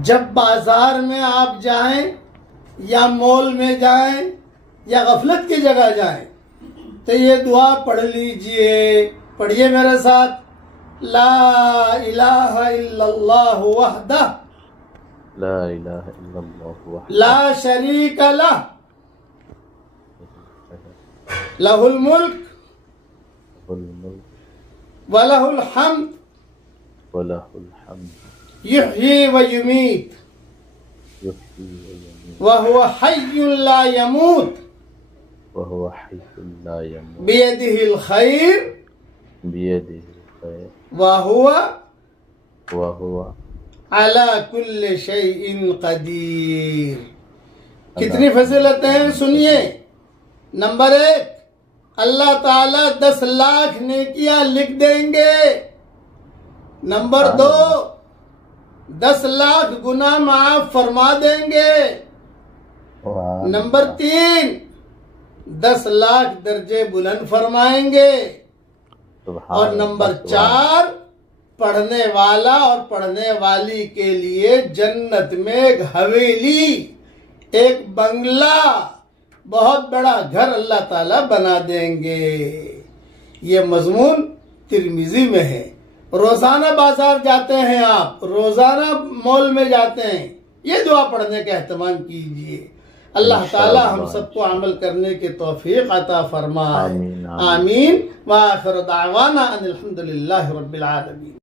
जब बाजार में आप जाएं या मॉल में जाएं या गफलत की जगह जाएं तो ये दुआ पढ़ लीजिए। पढ़िए मेरे साथ, ला इलाहा इल्लल्लाह वहदह ला इलाहा इल्लल्लाह वहदह ला शरीका लह लहुल मुल्क व लहुल हम्द युह्यी व युमीत व हुवा हय्युन ला यमूत बियदिहिल खैर व हुवा अला कुल्लि शैइन कदीर। कितनी फजीलतें हैं सुनिए। नंबर 1, अल्लाह ताला 10 लाख नेकियां लिख देंगे। नंबर 2, 10 लाख गुनाह माफ फरमा देंगे। नंबर 3, 10 लाख दर्जे बुलंद फरमाएंगे। और नंबर 4, पढ़ने वाला और पढ़ने वाली के लिए जन्नत में एक हवेली, एक बंगला, बहुत बड़ा घर अल्लाह ताला बना देंगे। ये मजमून तिरमिजी में है। रोजाना बाजार जाते हैं आप, रोजाना मॉल में जाते हैं, ये दुआ पढ़ने का एहतमाम कीजिए। अल्लाह ताला हम सबको अमल करने की तौफीक अता फरमाए। आमीन। व आखिर दावाना अनिल हम्दुलिल्लाहि रब्बिल आलमीन।